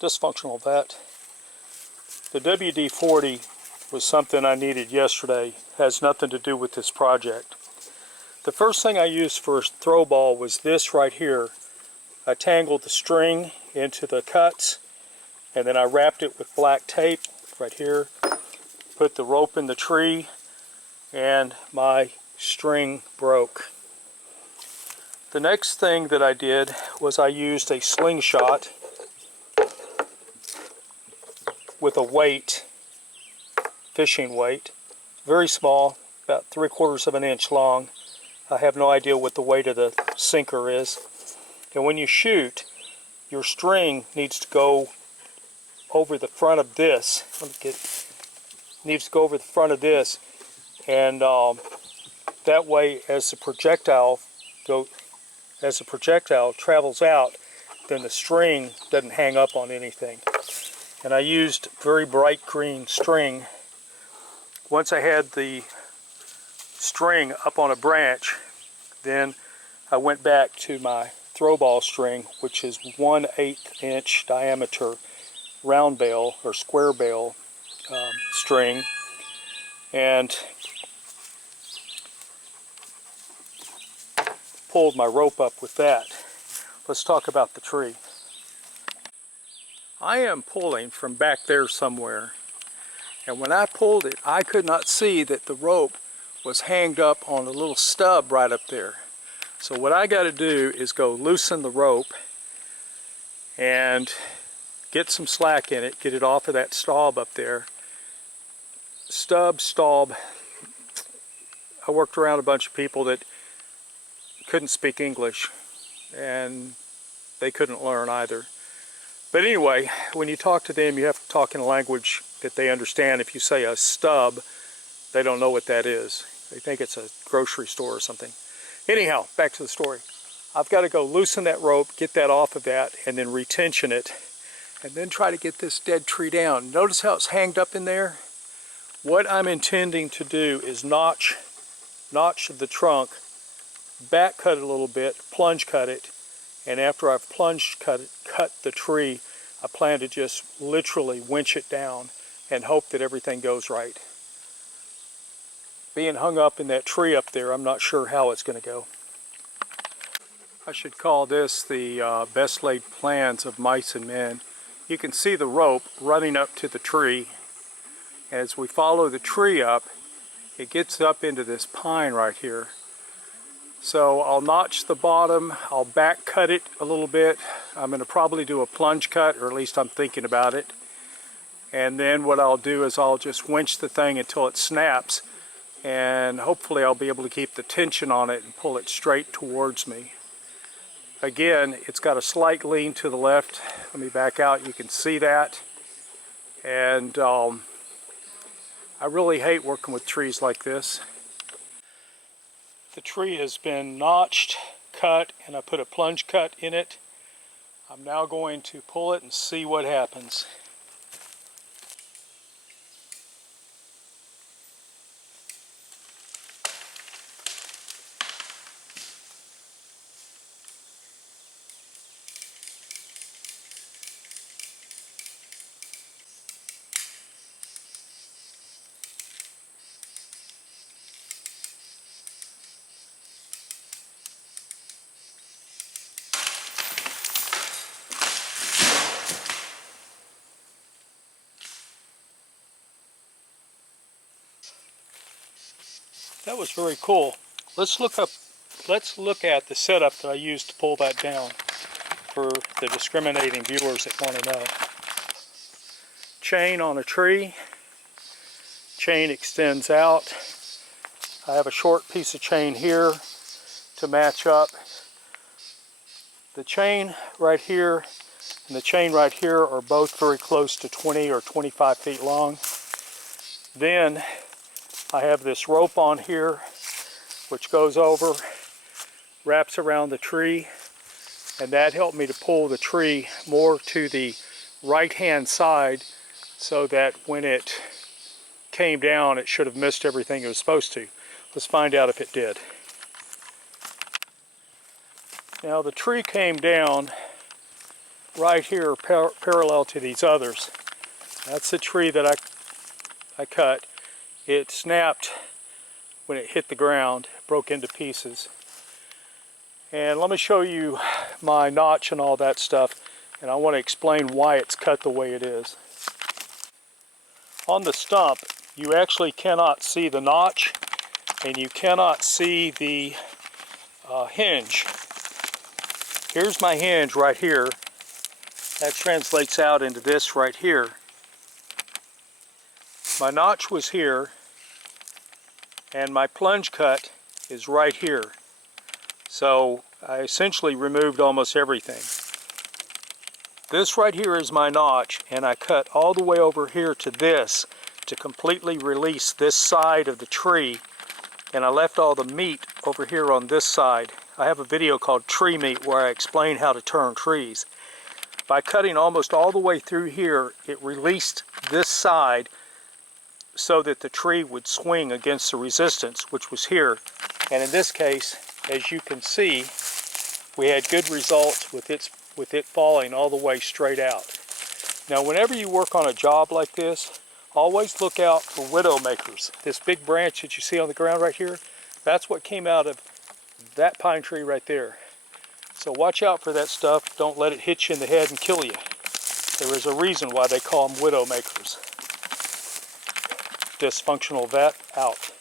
dysfunctional vet. The WD-40 was something I needed yesterday. Has nothing to do with this project. The first thing I used for a throw ball was this right here. I tangled the string into the cuts, and then I wrapped it with black tape right here, put the rope in the tree, and my string broke. The next thing that I did was I used a slingshot with a weight, fishing weight, very small, about 3/4 of an inch long. I have no idea what the weight of the sinker is. And when you shoot, your string needs to go over the front of this. Needs to go over the front of this, and that way, as the projectile travels out, then the string doesn't hang up on anything. And I used very bright green string. Once I had the string up on a branch, then I went back to my throw ball string, which is 1/8 inch diameter round bale or square bale string, and pulled my rope up with that. Let's talk about the tree. I am pulling from back there somewhere, and when I pulled it, I could not see that the rope was hanged up on a little stub right up there. So what I got to do is go loosen the rope and get some slack in it, get it off of that stub up there. Stub. I worked around a bunch of people that couldn't speak English, and they couldn't learn either. But anyway, when you talk to them, you have to talk in a language that they understand. If you say a stub, they don't know what that is. They think it's a grocery store or something. Anyhow, back to the story. I've got to go loosen that rope, get that off of that, and then retension it, and then try to get this dead tree down. Notice how it's hanged up in there? What I'm intending to do is notch the trunk, back cut it a little bit, plunge cut it, and after I've plunge cut the tree, I plan to just literally winch it down and hope that everything goes right. Being hung up in that tree up there, I'm not sure how it's going to go. I should call this the best laid plans of mice and men. You can see the rope running up to the tree. As we follow the tree up, it gets up into this pine right here. So I'll notch the bottom, I'll back cut it a little bit. I'm going to probably do a plunge cut, or at least I'm thinking about it. And then what I'll do is I'll just winch the thing until it snaps, and hopefully I'll be able to keep the tension on it and pull it straight towards me. Again, it's got a slight lean to the left. Let me back out, you can see that. And I really hate working with trees like this. The tree has been notched, cut, and I put a plunge cut in it. I'm now going to pull it and see what happens. That was very cool. Let's look at the setup that I used to pull that down for the discriminating viewers that want to know. Chain on a tree. Chain extends out. I have a short piece of chain here to match up. The chain right here and the chain right here are both very close to 20 or 25 feet long. Then I have this rope on here which goes over, wraps around the tree, and that helped me to pull the tree more to the right hand side so that when it came down it should have missed everything it was supposed to. Let's find out if it did. Now the tree came down right here parallel to these others. That's the tree that I cut. It snapped when it hit the ground, broke into pieces. And let me show you my notch and all that stuff, and I want to explain why it's cut the way it is. On the stump, you actually cannot see the notch, and you cannot see the hinge. Here's my hinge right here. That translates out into this right here. My notch was here, and my plunge cut is right here. So I essentially removed almost everything. This right here is my notch, and I cut all the way over here to this to completely release this side of the tree, and I left all the meat over here on this side. I have a video called Tree Meat where I explain how to turn trees. By cutting almost all the way through here, it released this side so that the tree would swing against the resistance, which was here. And in this case, as you can see, we had good results with it falling all the way straight out. Now, whenever you work on a job like this, always look out for widow makers. This big branch that you see on the ground right here, that's what came out of that pine tree right there. So watch out for that stuff. Don't let it hit you in the head and kill you. There is a reason why they call them widow makers. Dysfunctional vet out.